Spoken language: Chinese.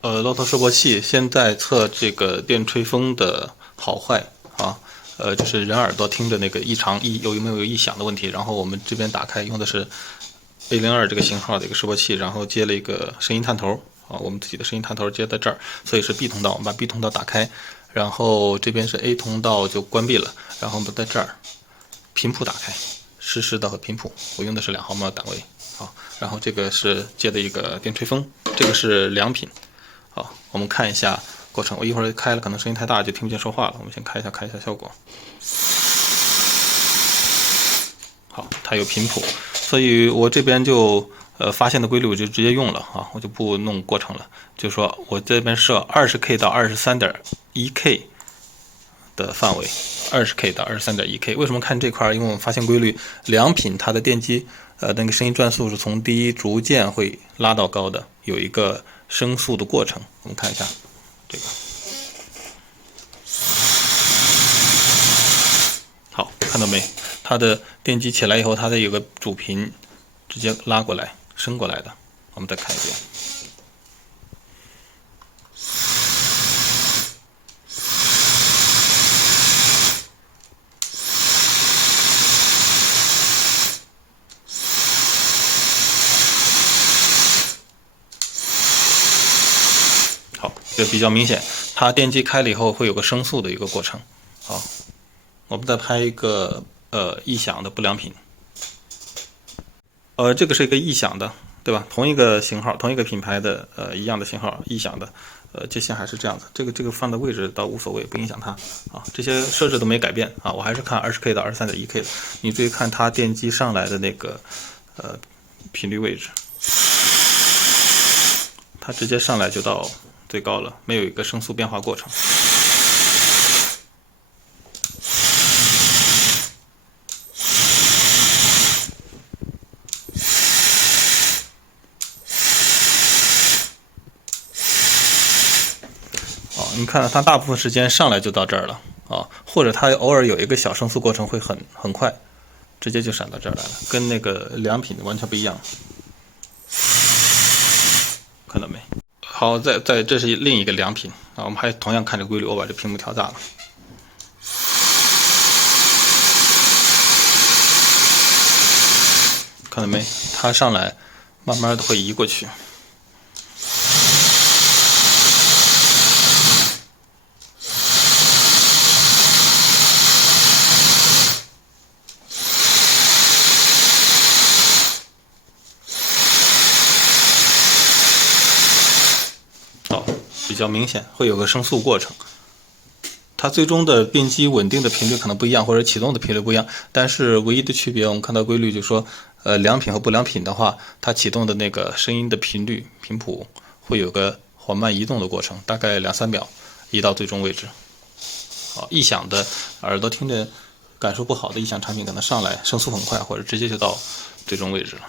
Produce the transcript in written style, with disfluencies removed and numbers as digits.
骆驼示波器现在测这个电吹风的好坏啊，就是人耳朵听着那个异常有没有异响的问题。然后我们这边打开用的是 A02 这个型号的一个示波器，然后接了一个声音探头啊，我们自己的声音探头接在这儿，所以是 B 通道。我们把 B 通道打开，然后这边是 A 通道就关闭了，然后我们在这儿频谱打开，实时的和频谱，我用的是2毫秒单位。好，然后这个是接的一个电吹风，这个是良品。好，我们看一下过程。我一会儿开了，可能声音太大就听不见说话了。我们先看一下效果。好，它有频谱，所以我这边就发现的规律我就直接用了啊，我就不弄过程了。就是说我这边设20K 到 23.1K 的范围，20K 到 23.1K。为什么看这块？因为我们发现规律，良品它的电机那个声音转速是从低逐渐会拉到高的，有一个升速的过程。我们看一下这个，好，看到没？它的电机起来以后，它的有个主频直接拉过来升过来的。我们再看一遍。好，这比较明显，它电机开了以后会有个升速的一个过程。好，我们再拍一个异响的不良品。这个是一个异响的，对吧？同一个型号、同一个品牌的一样的型号，异响的接线还是这样子。这个放的位置倒无所谓，不影响它啊。这些设置都没改变啊，我还是看20K 到 23.1K 的。你注意看它电机上来的那个频率位置，它直接上来就到最高了，没有一个升速变化过程。你看它大部分时间上来就到这儿了啊，或者它偶尔有一个小升速过程会很快，直接就闪到这儿来了，跟那个良品完全不一样。看到没？好，这是另一个良品啊，我们还同样看这规律，我把这屏幕调大了。看到没？它上来慢慢的会移过去。比较明显，会有个升速过程。它最终的电机稳定的频率可能不一样，或者启动的频率不一样，但是唯一的区别，我们看到规律就是说，良品和不良品的话，它启动的那个声音的频率频谱会有个缓慢移动的过程，大概2-3秒，移到最终位置。好，异响的耳朵听着感受不好的异响产品，可能上来升速很快，或者直接就到最终位置了。